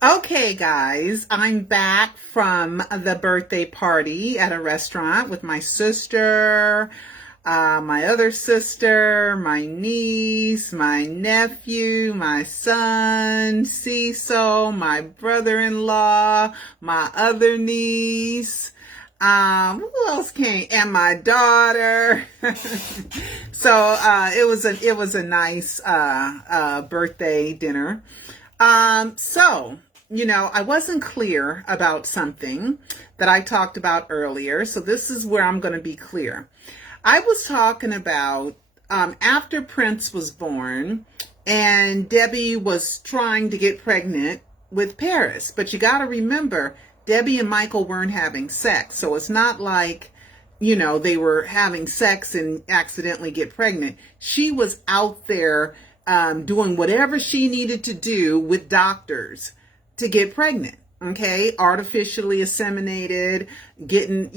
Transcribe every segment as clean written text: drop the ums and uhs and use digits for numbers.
Okay, guys, I'm back from the birthday party at a restaurant with my sister, my other sister, my niece, my nephew, my son, Cecil, my brother-in-law, my other niece. Who else came? And my daughter. It was a nice birthday dinner. I wasn't clear about something that I talked about earlier, so this is where I'm going to be clear. I was talking about after Prince was born and Debbie was trying to get pregnant with Paris, but you got to remember, Debbie and Michael weren't having sex, so it's not like, they were having sex and accidentally get pregnant. She was out there doing whatever she needed to do with doctors to get pregnant, okay? Artificially inseminated, getting,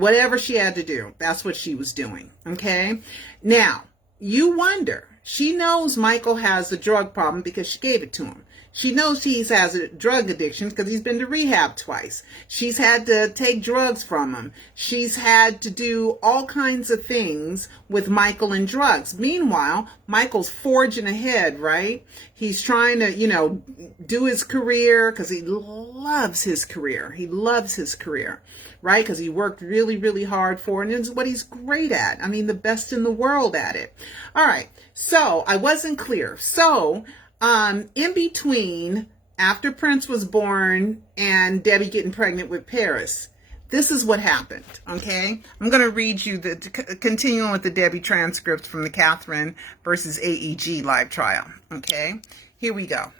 whatever she had to do. That's what she was doing, okay? Now, you wonder, she knows Michael has a drug problem because she gave it to him. She knows he has a drug addiction because he's been to rehab twice. She's had to take drugs from him. She's had to do all kinds of things with Michael and drugs. Meanwhile, Michael's forging ahead, right? He's trying to, do his career because he loves his career. He loves his career, right? Because he worked really, really hard for it. And it's what he's great at. I mean, the best in the world at it. All right. So I wasn't clear. So, in between, after Prince was born and Debbie getting pregnant with Paris, this is what happened, okay? I'm going to read you continuing with the Debbie transcript from the Catherine versus AEG live trial, okay? Here we go.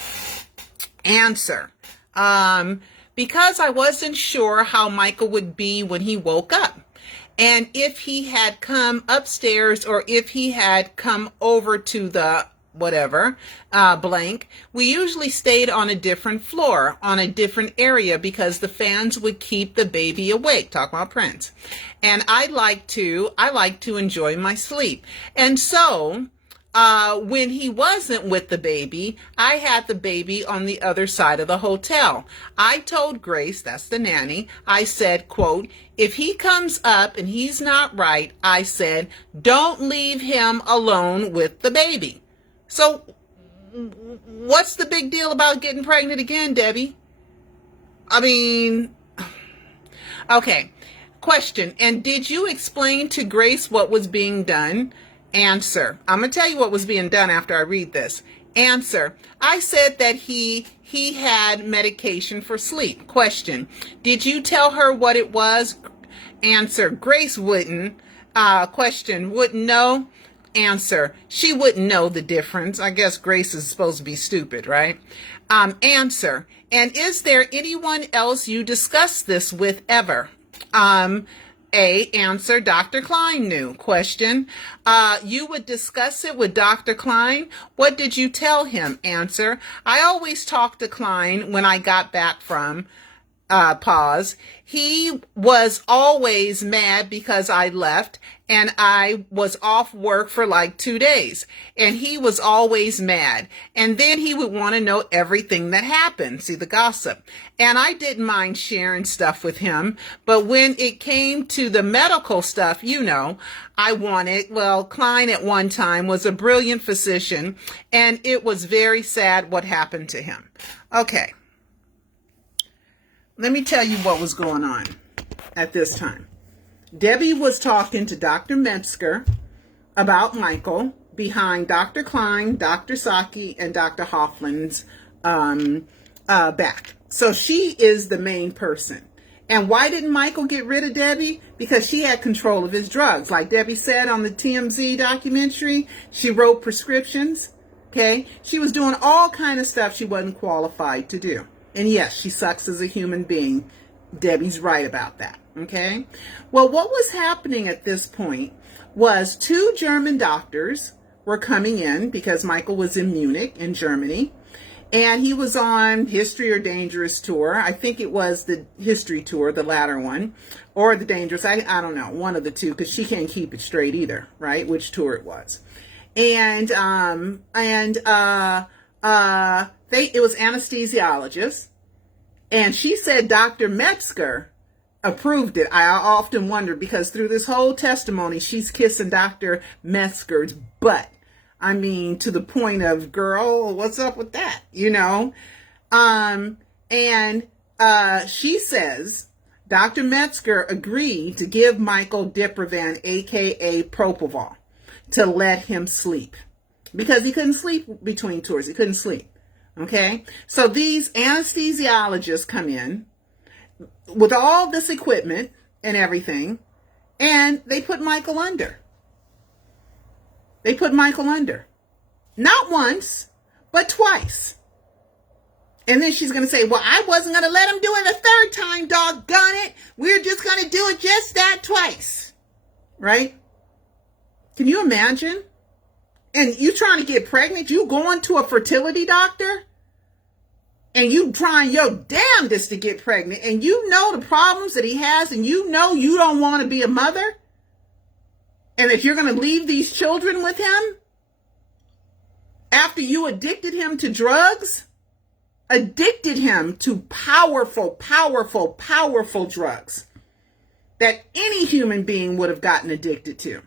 Answer. Because I wasn't sure how Michael would be when he woke up, and if he had come upstairs or if he had come over to the whatever, blank, we usually stayed on a different floor, on a different area, because the fans would keep the baby awake. Talk about Prince. And I like to enjoy my sleep. And so, when he wasn't with the baby, I had the baby on the other side of the hotel. I told Grace, that's the nanny, I said, quote, if he comes up and he's not right, I said, don't leave him alone with the baby. So, what's the big deal about getting pregnant again, Debbie? I mean, okay. Question, and did you explain to Grace what was being done? Answer, I'm going to tell you what was being done after I read this. Answer, I said that he had medication for sleep. Question, did you tell her what it was? Answer, Grace wouldn't. Question, wouldn't know? Answer, she wouldn't know the difference. I guess Grace is supposed to be stupid, right? Answer, and is there anyone else you discussed this with ever? Answer, Dr. Klein knew. Question, you would discuss it with Dr. Klein? What did you tell him? Answer, I always talked to Klein when I got back from pause. He was always mad because I left and I was off work for like 2 days, and he was always mad. And then he would want to know everything that happened. See the gossip. And I didn't mind sharing stuff with him. But when it came to the medical stuff, I wanted, Klein at one time was a brilliant physician, and it was very sad what happened to him. Okay. Let me tell you what was going on at this time. Debbie was talking to Dr. Metzger about Michael behind Dr. Klein, Dr. Saki, and Dr. Hoffman's back. So she is the main person. And why didn't Michael get rid of Debbie? Because she had control of his drugs. Like Debbie said on the TMZ documentary, she wrote prescriptions, okay? She was doing all kind of stuff she wasn't qualified to do. And yes, she sucks as a human being. Debbie's right about that, okay? Well, what was happening at this point was 2 German doctors were coming in because Michael was in Munich in Germany, and he was on History or Dangerous tour. I think it was the History tour, the latter one, or the Dangerous. I don't know, one of the two, because she can't keep it straight either, right? Which tour it was. And it was anesthesiologists, And she said Dr. Metzger approved it. I often wonder, because through this whole testimony, she's kissing Dr. Metzger's butt. I mean, to the point of, girl, what's up with that? You know? She says Dr. Metzger agreed to give Michael Diprivan, aka Propofol, to let him sleep, because he couldn't sleep between tours. He couldn't sleep. Okay? So these anesthesiologists come in with all this equipment and everything, and they put Michael under. They put Michael under. Not once, but twice. And then she's going to say, well, I wasn't going to let him do it a third time, doggone it. We're just going to do it just that twice. Right? Can you imagine? And you trying to get pregnant, you going to a fertility doctor, and you trying your damnedest to get pregnant, and you know the problems that he has, and you know you don't want to be a mother, and that you're going to leave these children with him after you addicted him to drugs, addicted him to powerful, powerful, powerful drugs that any human being would have gotten addicted to.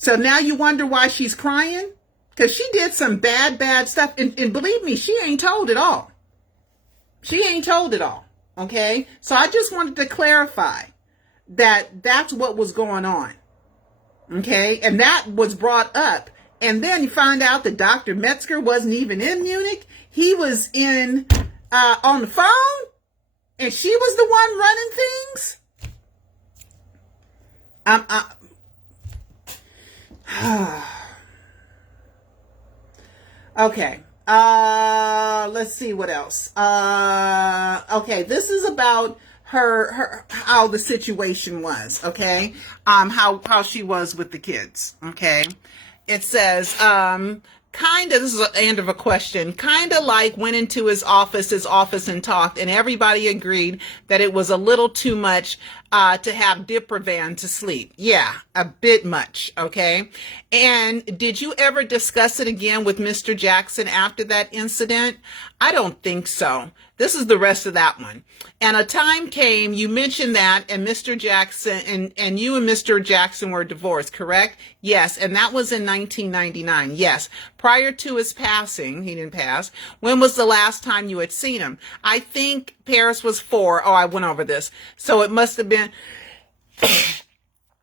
So now you wonder why she's crying? Because she did some bad, bad stuff. And believe me, she ain't told it all. She ain't told it all. Okay? So I just wanted to clarify that that's what was going on. Okay? And that was brought up. And then you find out that Dr. Metzger wasn't even in Munich. He was in on the phone. And she was the one running things. Okay. Let's see what else. Okay. This is about her how the situation was. Okay. How she was with the kids. Okay. It says, kind of, this is the end of a question, kind of like went into his office and talked, and everybody agreed that it was a little too much to have Diprivan to sleep. Yeah, a bit much, okay? And did you ever discuss it again with Mr. Jackson after that incident? I don't think so. This is the rest of that one. And a time came, you mentioned that, and Mr. Jackson, and you and Mr. Jackson were divorced, correct? Yes, and that was in 1999, yes. Prior to his passing, he didn't pass, when was the last time you had seen him? I think Paris was 4. Oh, I went over this. So it must have been,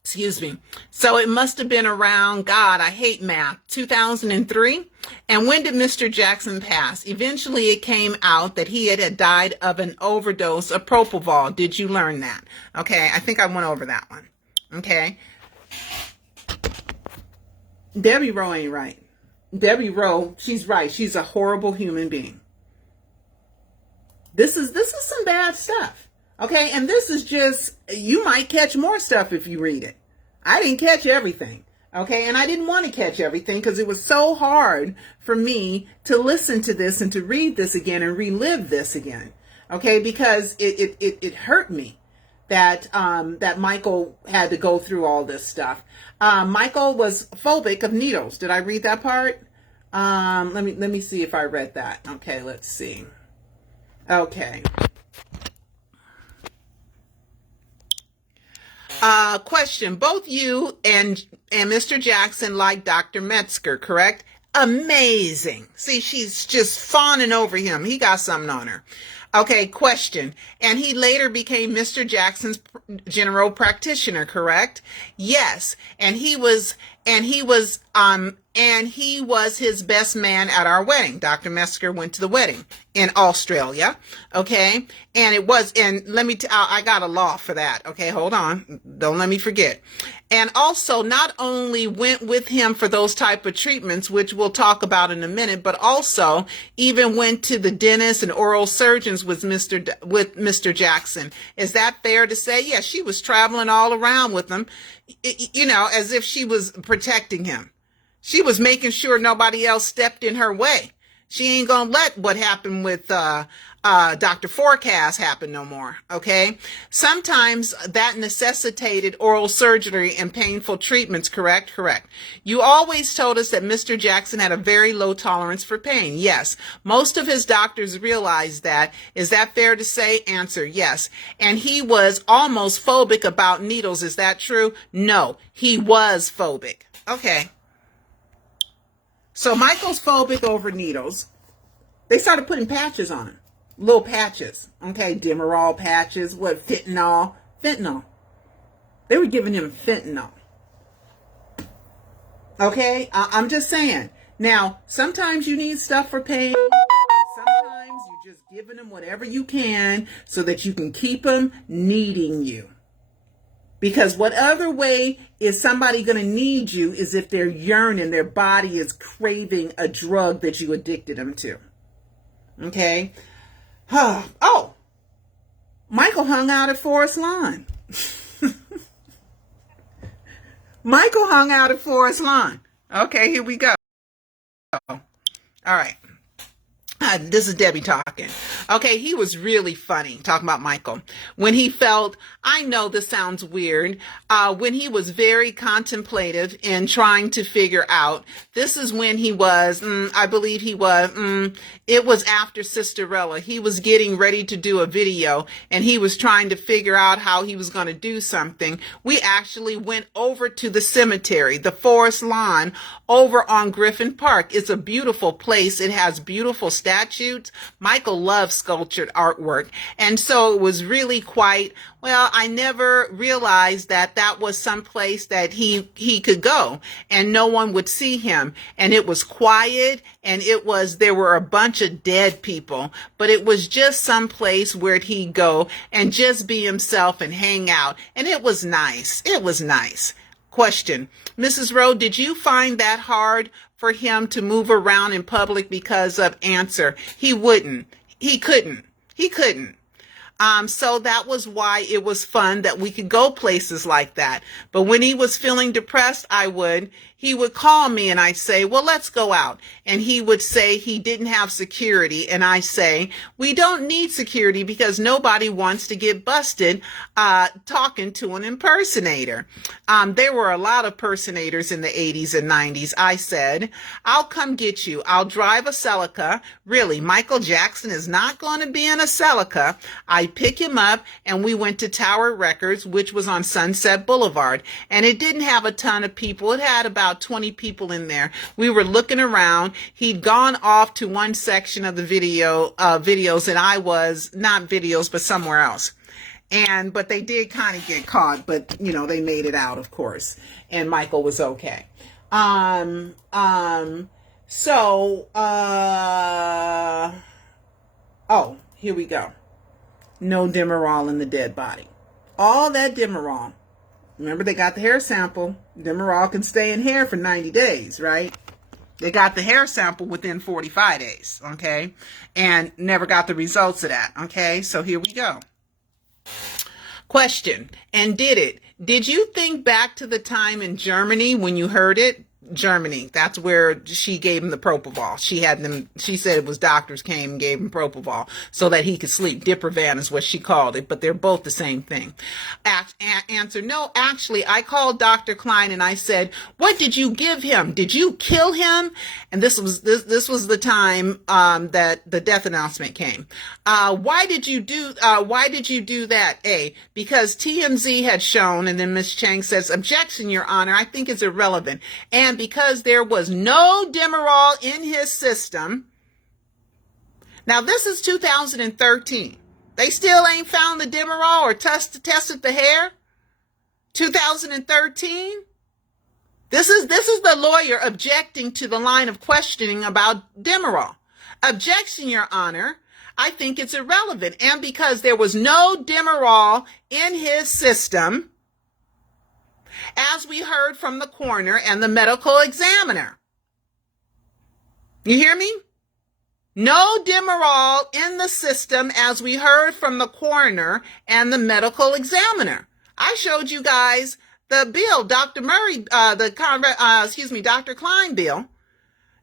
excuse me. So it must have been around, God, I hate math, 2003. And when did Mr. Jackson pass? Eventually it came out that he had died of an overdose of Propofol. Did you learn that? Okay, I think I went over that one. Okay. Debbie Rowe ain't right. Debbie Rowe, she's right. She's a horrible human being. This is some bad stuff. Okay, and this is just, you might catch more stuff if you read it. I didn't catch everything. Okay, and I didn't want to catch everything because it was so hard for me to listen to this and to read this again and relive this again. Okay, because it hurt me that that Michael had to go through all this stuff. Michael was phobic of needles. Did I read that part? Let me see if I read that. Okay, let's see. Okay. Question. Both you and Mr. Jackson like Dr. Metzger, correct? Amazing. See, she's just fawning over him. He got something on her. Okay, question. And he later became Mr. Jackson's general practitioner, correct? Yes. And he was his best man at our wedding. Dr. Metzger went to the wedding in Australia. Okay. And I got a law for that. Okay. Hold on. Don't let me forget. And also not only went with him for those type of treatments, which we'll talk about in a minute, but also even went to the dentist and oral surgeons with Mr. Jackson. Is that fair to say? Yeah, she was traveling all around with him, as if she was protecting him. She was making sure nobody else stepped in her way. She ain't gonna let what happened with Dr. Forecast happen no more, okay? Sometimes that necessitated oral surgery and painful treatments, correct? Correct. You always told us that Mr. Jackson had a very low tolerance for pain. Yes. Most of his doctors realized that. Is that fair to say? Answer, yes. And he was almost phobic about needles. Is that true? No, he was phobic. Okay. So Michael's phobic over needles. They started putting patches on him. Little patches. Okay, Demerol patches. What, fentanyl? Fentanyl. They were giving him fentanyl. Okay, I'm just saying. Now, sometimes you need stuff for pain. Sometimes you're just giving them whatever you can so that you can keep them needing you. Because what other way is somebody going to need you is if they're yearning, their body is craving a drug that you addicted them to. Okay? Oh, Michael hung out at Forest Lawn. Michael hung out at Forest Lawn. Okay, here we go. All right. This is Debbie talking. Okay, he was really funny, talking about Michael. When he felt, I know this sounds weird, when he was very contemplative in trying to figure out, this is when he was, I believe he was, it was after Sisterella. He was getting ready to do a video, and he was trying to figure out how he was going to do something. We actually went over to the cemetery, the Forest Lawn, over on Griffin Park. It's a beautiful place. It has beautiful statues. Michael loves sculptured artwork. And so it was really quite, well, I never realized that that was some place that he could go and no one would see him. And it was quiet, and there were a bunch of dead people, but it was just some place where he'd go and just be himself and hang out. And it was nice. It was nice. Question, Mrs. Rowe, did you find that hard for him to move around in public because of? Answer, he wouldn't. He couldn't. He couldn't. So that was why it was fun that we could go places like that. But when he was feeling depressed, he would call me and I'd say, well, let's go out. And he would say he didn't have security. And I say, we don't need security because nobody wants to get busted talking to an impersonator. There were a lot of impersonators in the 80s and 90s. I said, I'll come get you. I'll drive a Celica. Really, Michael Jackson is not going to be in a Celica. I pick him up and we went to Tower Records, which was on Sunset Boulevard. And it didn't have a ton of people. It had about 20 people in there. We were looking around. He'd gone off to one section of the videos, and I was not videos, but somewhere else. But they did kind of get caught, but they made it out, of course. And Michael was okay. Here we go. No Demerol in the dead body. All that Demerol. Remember, they got the hair sample. Demerol can stay in hair for 90 days, right? They got the hair sample within 45 days, okay? And never got the results of that, okay? So here we go. Question, and did you think back to the time in Germany when you heard it? Germany, that's where she gave him the Propofol. She said it was doctors came and gave him Propofol so that he could sleep. Diprovan is what she called it, but they're both the same thing. Answer, no, actually, I called Dr. Klein and I said, what did you give him? Did you kill him? And this was the time that the death announcement came. Why did you do that? A, because TMZ had shown, and then Ms. Chang says, objection, Your Honor, I think it's irrelevant. And because there was no Demerol in his system. Now, this is 2013. They still ain't found the Demerol or tested the hair. 2013. This is the lawyer objecting to the line of questioning about Demerol. Objection, Your Honor. I think it's irrelevant. And because there was no Demerol in his system, as we heard from the coroner and the medical examiner. You hear me? No Demerol in the system, as we heard from the coroner and the medical examiner. I showed you guys the bill, Dr. Murray, Dr. Klein bill.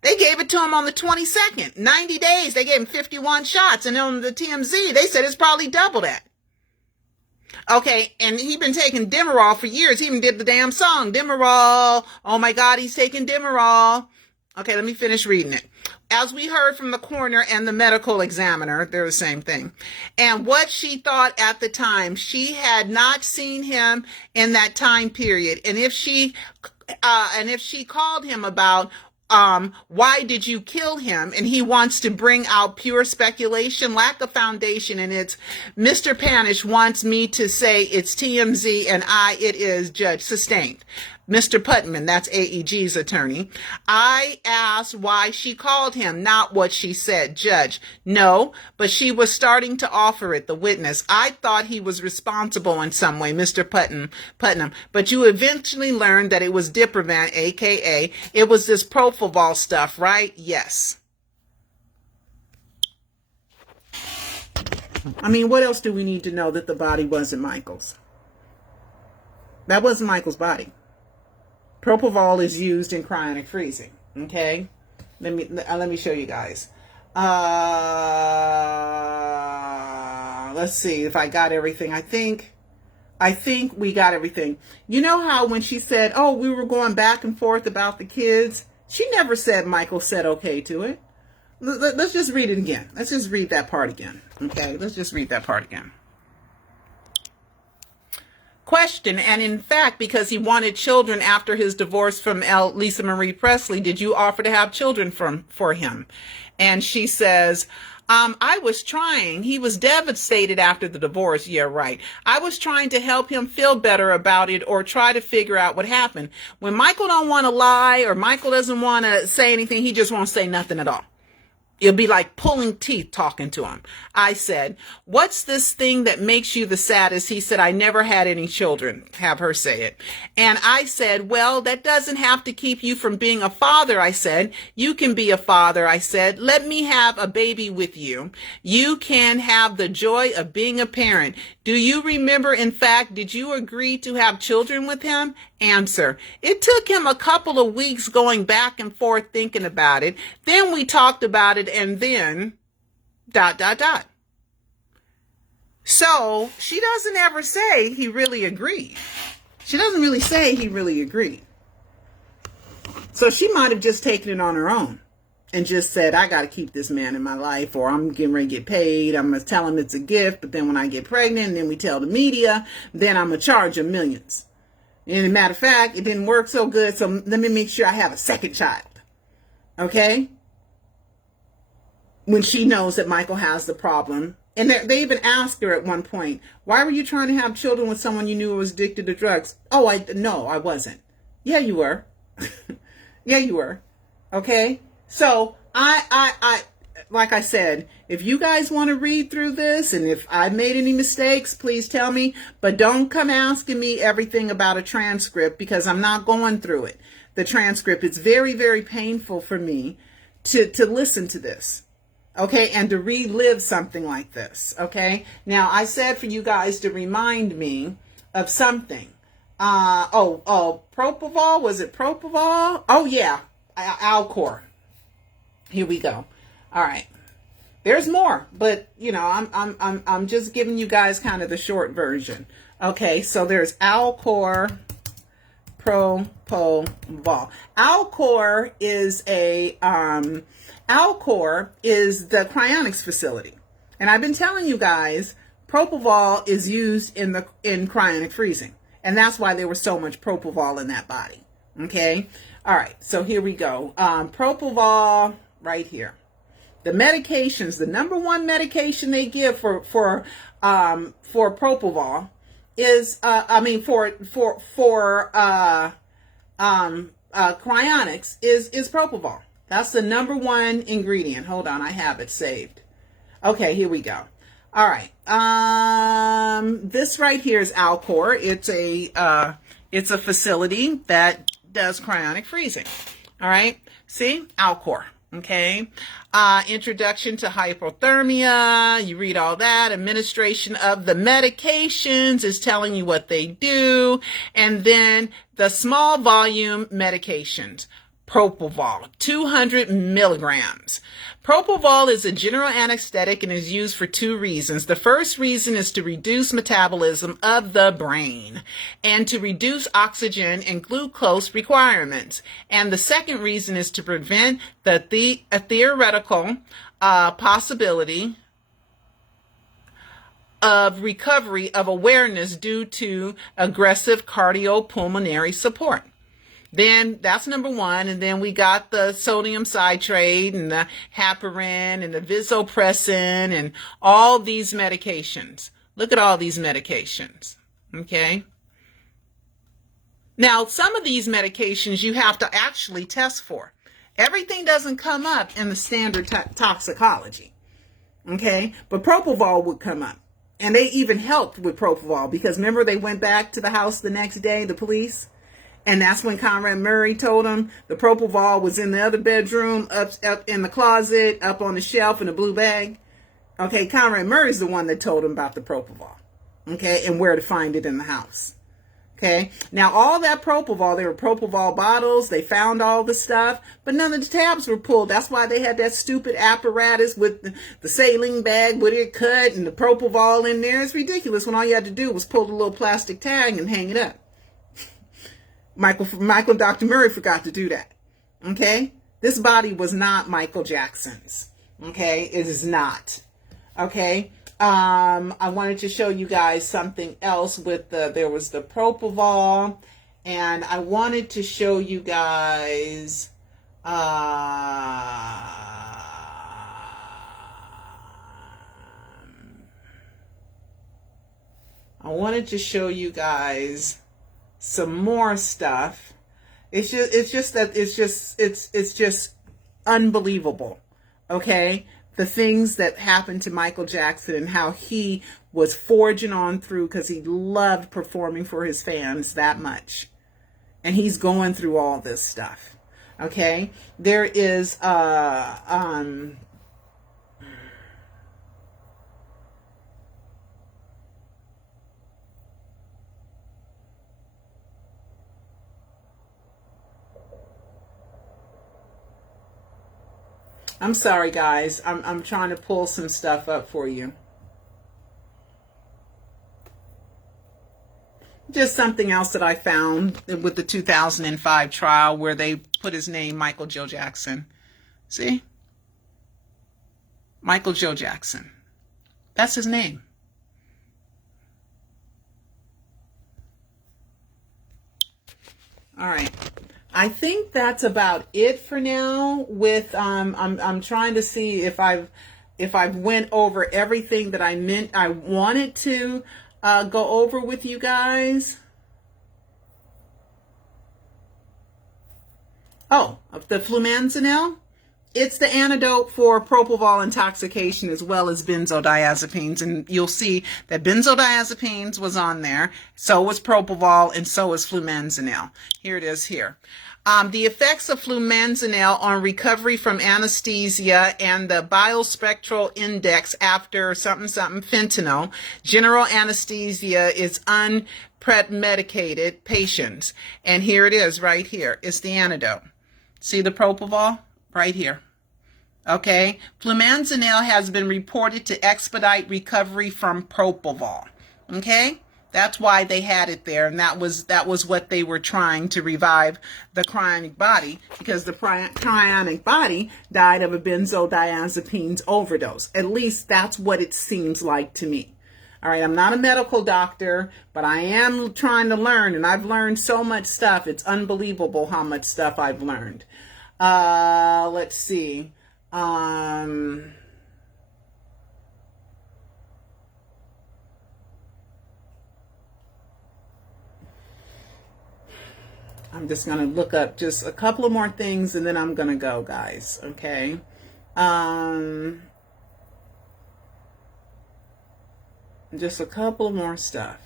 They gave it to him on the 22nd. 90 days, they gave him 51 shots. And on the TMZ, they said it's probably double that. Okay, and he'd been taking Demerol for years. He even did the damn song, Demerol. Oh my God, he's taking Demerol. Okay, let me finish reading it. As we heard from the coroner and the medical examiner, they're the same thing. And what she thought at the time, she had not seen him in that time period. And if she called him about why did you kill him? And he wants to bring out pure speculation, lack of foundation. And it's Mr. Panish wants me to say it's TMZ and it is Judge Sustained. Mr. Putman, that's AEG's attorney. I asked why she called him, not what she said. Judge, no, but she was starting to offer it, the witness. I thought he was responsible in some way, Mr. Putnam, but you eventually learned that it was Diprovan, aka it was this Propofol stuff, right? Yes. I mean, what else do we need to know that the body wasn't Michael's? That wasn't Michael's body. Propofol is used in cryonic freezing. Okay, let me show you guys. Let's see if I got everything. I think we got everything. You know how when she said, "Oh, we were going back and forth about the kids," she never said Michael said okay to it. Let's just read it again. Let's just read that part again. Okay, let's just read that part again. Question, and in fact, because he wanted children after his divorce from Lisa Marie Presley, did you offer to have children for him? And she says, I was trying. He was devastated after the divorce. Yeah, right. I was trying to help him feel better about it or try to figure out what happened. When Michael don't want to lie or Michael doesn't want to say anything, he just won't say nothing at all. It'll be like pulling teeth talking to him. I said, what's this thing that makes you the saddest? He said, I never had any children. Have her say it. And I said, well, that doesn't have to keep you from being a father. I said, you can be a father. I said, let me have a baby with you. You can have the joy of being a parent. Do you remember, in fact, did you agree to have children with him? Answer, it took him a couple of weeks going back and forth thinking about it. Then we talked about it and then ... So she doesn't ever say he really agreed. She doesn't really say he really agreed. So she might have just taken it on her own and just said, I got to keep this man in my life, or I'm getting ready to get paid. I'm going to tell him it's a gift. But then when I get pregnant and then we tell the media, then I'm going to charge him millions. And as a matter of fact, it didn't work so good, so let me make sure I have a second child. Okay? When she knows that Michael has the problem. And they even asked her at one point, why were you trying to have children with someone you knew was addicted to drugs? Oh, no, I wasn't. Yeah, you were. Yeah, you were. Okay? So, I like I said, if you guys want to read through this, and if I made any mistakes, please tell me. But don't come asking me everything about a transcript, because I'm not going through it. The transcript, it's very, very painful for me to listen to this. Okay, and to relive something like this. Okay, now I said for you guys to remind me of something. Propofol, was it Propofol? Oh yeah, Alcor. Here we go. All right. There's more, but you know, I'm just giving you guys kind of the short version. Okay, so there's Alcor, Propofol. Alcor is the Cryonics facility, and I've been telling you guys, Propofol is used in cryonic freezing, and that's why there was so much Propofol in that body. Okay, all right. So here we go. Propofol right here. The medications, the number one medication they give for Propofol is cryonics is Propofol. That's the number one ingredient. Hold on, I have it saved. Okay, here we go. All right. This right here is Alcor. It's a facility that does cryonic freezing. All right. See, Alcor. Okay. Introduction to hypothermia. You read all that. Administration of the medications is telling you what they do. And then the small volume medications. Propofol, 200 milligrams. Propofol is a general anesthetic and is used for two reasons. The first reason is to reduce metabolism of the brain and to reduce oxygen and glucose requirements. And the second reason is to prevent a theoretical possibility of recovery of awareness due to aggressive cardiopulmonary support. Then that's number one. And then we got the sodium citrate and the heparin and the vasopressin and all these medications. Look at all these medications. Okay. Now, some of these medications you have to actually test for. Everything doesn't come up in the standard toxicology. Okay. But Propofol would come up. And they even helped with Propofol because remember they went back to the house the next day, the police? And that's when Conrad Murray told him the Propofol was in the other bedroom, up in the closet, up on the shelf in a blue bag. Okay, Conrad Murray's the one that told him about the Propofol. Okay, and where to find it in the house. Okay, now all that Propofol, there were Propofol bottles, they found all the stuff, but none of the tabs were pulled. That's why they had that stupid apparatus with the saline bag with it cut and the Propofol in there. It's ridiculous when all you had to do was pull the little plastic tag and hang it up. Michael and Dr. Murray forgot to do that. Okay? This body was not Michael Jackson's. Okay? It is not. Okay? I wanted to show you guys something else with there was the Propofol, and I wanted to show you guys some more stuff. It's just unbelievable. Okay? The things that happened to Michael Jackson and how he was forging on through because he loved performing for his fans that much. And he's going through all this stuff. Okay? There is I'm sorry, guys. I'm trying to pull some stuff up for you. Just something else that I found with the 2005 trial where they put his name, Michael Joe Jackson. See? Michael Joe Jackson. That's his name. All right. I think that's about it for now. With I'm trying to see if I've went over everything that I wanted to go over with you guys. Oh, the flumanzenil. It's the antidote for propofol intoxication as well as benzodiazepines. And you'll see that benzodiazepines was on there. So was propofol and so is flumanzenil. Here it is here. The effects of flumanzenil on recovery from anesthesia and the biospectral index after something fentanyl. General anesthesia is unpremedicated patients. And here it is right here. It's the antidote. See the propofol? Right here. Okay. Flumanzenil has been reported to expedite recovery from propofol. Okay. That's why they had it there, and that was what they were trying to revive the cryonic body, because the cryonic body died of a benzodiazepines overdose. At least that's what it seems like to me. All right, I'm not a medical doctor, but I am trying to learn, and I've learned so much stuff. It's unbelievable how much stuff I've learned. Let's see. I'm just going to look up just a couple of more things and then I'm going to go, guys. Okay. Just a couple more stuff.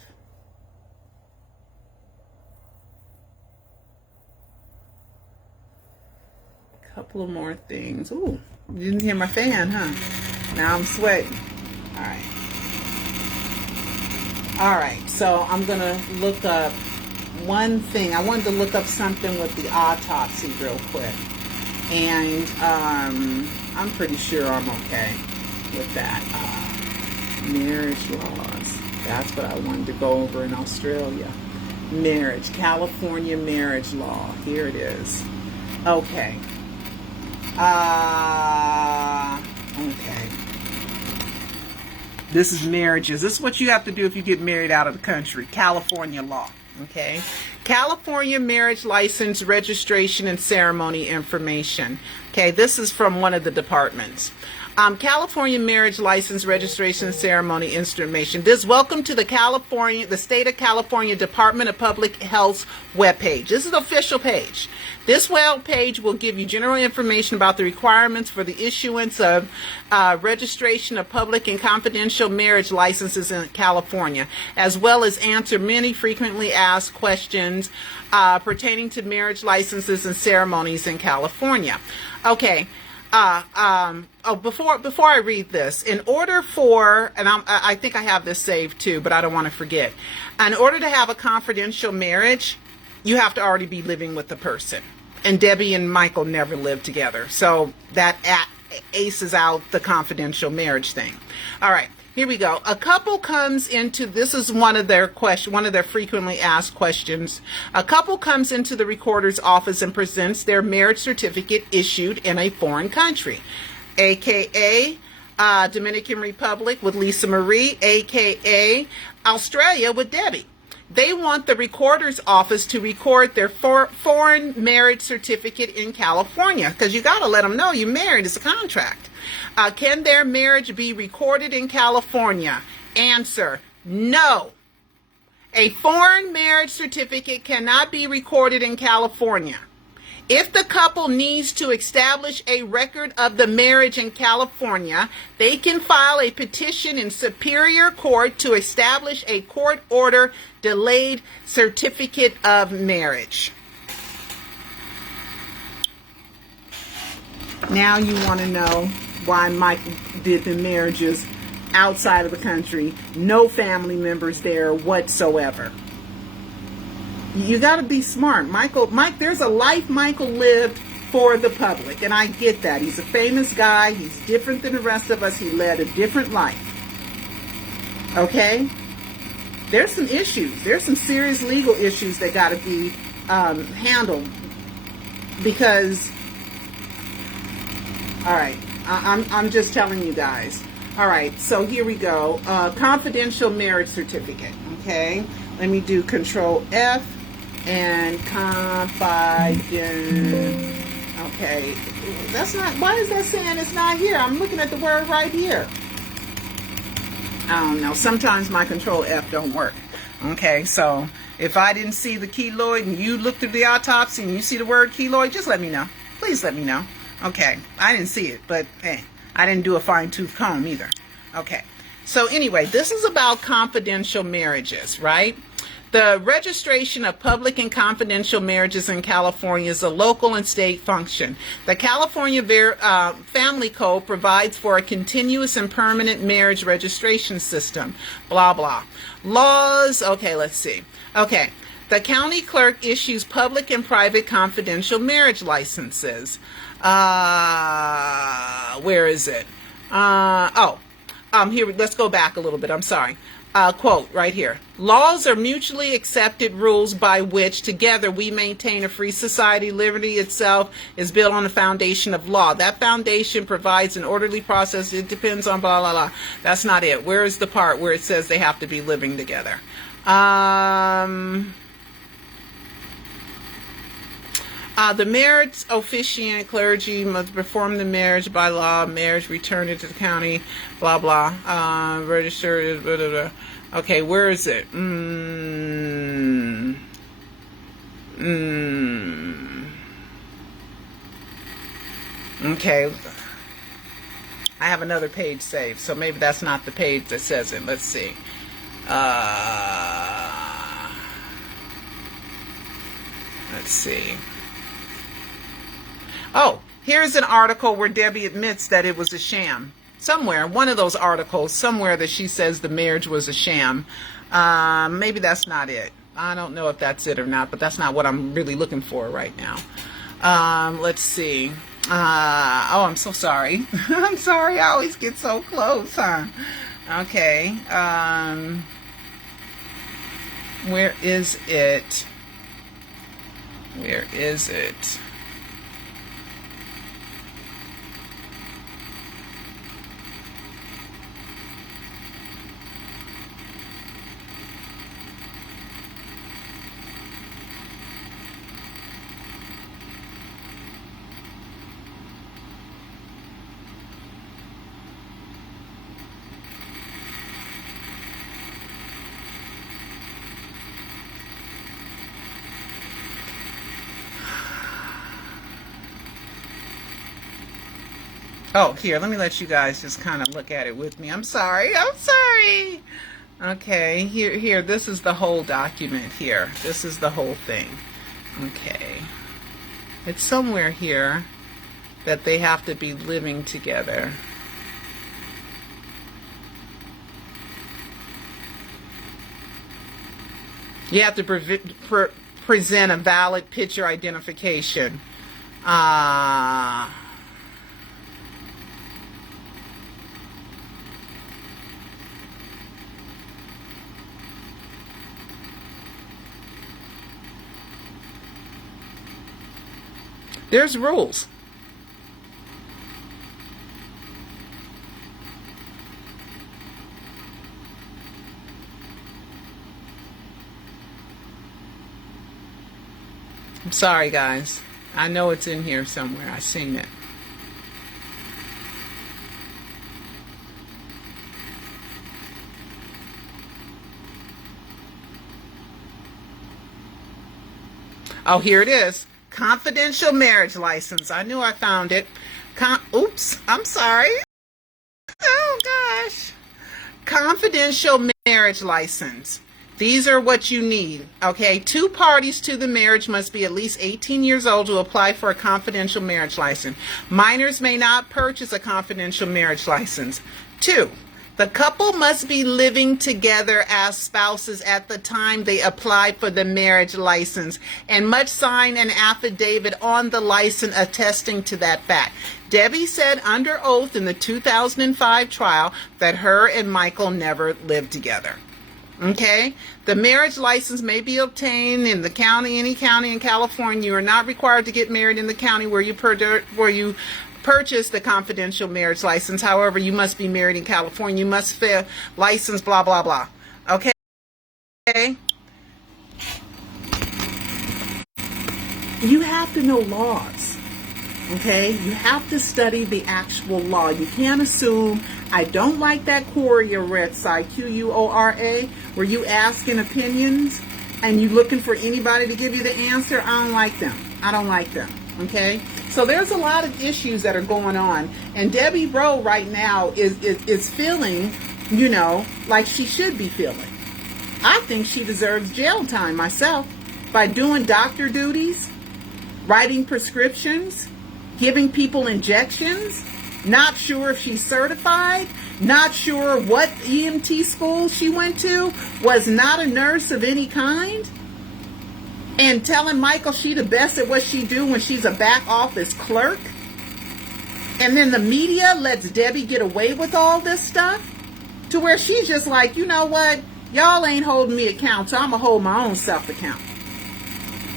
Couple of more things. Ooh, you didn't hear my fan, huh? Now I'm sweating. All right. All right, so I'm going to look up one thing. I wanted to look up something with the autopsy real quick. And I'm pretty sure I'm okay with that. Marriage laws. That's what I wanted to go over in Australia. Marriage. California marriage law. Here it is. Okay. Okay. This is marriages. This is what you have to do if you get married out of the country. California law. Okay. California marriage license registration and ceremony information. Okay. This is from one of the departments. California marriage license registration and ceremony information. Welcome to the State of California Department of Public Health's webpage. This is the official page. This web page will give you general information about the requirements for the issuance of registration of public and confidential marriage licenses in California, as well as answer many frequently asked questions pertaining to marriage licenses and ceremonies in California. Okay. Before I read this, in order for, and I think I have this saved too, but I don't want to forget. In order to have a confidential marriage, you have to already be living with the person. And Debbie and Michael never lived together. So that aces out the confidential marriage thing. All right, here we go. A couple comes into, this is one of their frequently asked questions. A couple comes into the recorder's office and presents their marriage certificate issued in a foreign country, aka Dominican Republic with Lisa Marie, aka Australia with Debbie. They want the recorder's office to record their foreign marriage certificate in California, because you got to let them know you're married. It's a contract. Can their marriage be recorded in California? Answer: no. A foreign marriage certificate cannot be recorded in California. If the couple needs to establish a record of the marriage in California, they can file a petition in Superior Court to establish a court order delayed certificate of marriage. Now you want to know why Michael did the marriages outside of the country, no family members there whatsoever. You got to be smart. Mike, there's a life Michael lived for the public, and I get that. He's a famous guy. He's different than the rest of us. He led a different life. Okay? There's some issues. There's some serious legal issues that got to be handled because, all right, I'm just telling you guys. All right, so here we go. Confidential marriage certificate. Okay? Let me do Control F. And confident. Okay, that's not. Why is that saying it's not here? I'm looking at the word right here. I don't know. Sometimes my Control F don't work. Okay, so if I didn't see the keloid and you looked at the autopsy and you see the word keloid, just let me know. Please let me know. Okay, I didn't see it, but hey, I didn't do a fine-tooth comb either. Okay, so anyway, this is about confidential marriages, right? The registration of public and confidential marriages in California is a local and state function. The California Family Code provides for a continuous and permanent marriage registration system. Blah, blah. Laws. Okay, let's see. Okay. The county clerk issues public and private confidential marriage licenses. Where is it? Here, let's go back a little bit. I'm sorry. Quote right here. Laws are mutually accepted rules by which together we maintain a free society. Liberty itself is built on the foundation of law. That foundation provides an orderly process. It depends on blah, blah, blah. That's not it. Where is the part where it says they have to be living together? The marriage officiant clergy must perform the marriage by law. Marriage returned it to the county. Blah, blah. Registered. Blah, blah, blah. Okay, where is it? Okay. I have another page saved, so maybe that's not the page that says it. Let's see. Let's see. Oh, here's an article where Debbie admits that it was a sham. Somewhere, one of those articles, somewhere that she says the marriage was a sham. Maybe that's not it. I don't know if that's it or not, but that's not what I'm really looking for right now. Let's see. Oh, I'm so sorry. I'm sorry. I always get so close, huh? Okay. Where is it? Where is it? Oh, here, let me let you guys just kind of look at it with me. I'm sorry. I'm sorry. Okay, here, this is the whole document here. This is the whole thing. Okay. It's somewhere here that they have to be living together. You have to present a valid picture identification. There's rules. I'm sorry, guys. I know it's in here somewhere. I've seen it. Oh, here it is. Confidential marriage license. I knew I found it. Oops, I'm sorry. Oh, gosh. Confidential marriage license. These are what you need, okay? 2 parties to the marriage must be at least 18 years old to apply for a confidential marriage license. Minors may not purchase a confidential marriage license. 2, the couple must be living together as spouses at the time they apply for the marriage license and must sign an affidavit on the license attesting to that fact. Debbie said under oath in the 2005 trial that her and Michael never lived together. Okay, the marriage license may be obtained in the county, any county in California. You are not required to get married in the county where you purchase the confidential marriage license. However, you must be married in California. You must fill license, blah, blah, blah. Okay? You have to know laws. Okay? You have to study the actual law. You can't assume. I don't like that Quora website, Quora, where you asking opinions and you looking for anybody to give you the answer. I don't like them. I don't like them. Okay? So there's a lot of issues that are going on. And Debbie Rowe right now is feeling, you know, like she should be feeling. I think she deserves jail time myself by doing doctor duties, writing prescriptions, giving people injections, not sure if she's certified, not sure what EMT school she went to, was not a nurse of any kind, and telling Michael she the best at what she do when she's a back office clerk. And then the media lets Debbie get away with all this stuff to where she's just like, you know what, y'all ain't holding me account, so I'm gonna hold my own self account.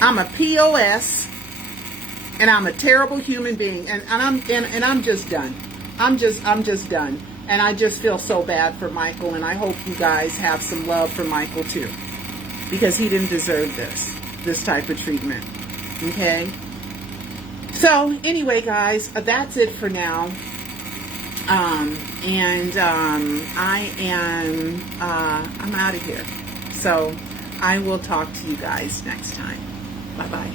I'm a POS. And I'm a terrible human being, and I'm just done. I'm just done. And I just feel so bad for Michael, and I hope you guys have some love for Michael too, because he didn't deserve this type of treatment. Okay. So anyway, guys, that's it for now. I'm out of here. So I will talk to you guys next time. Bye bye.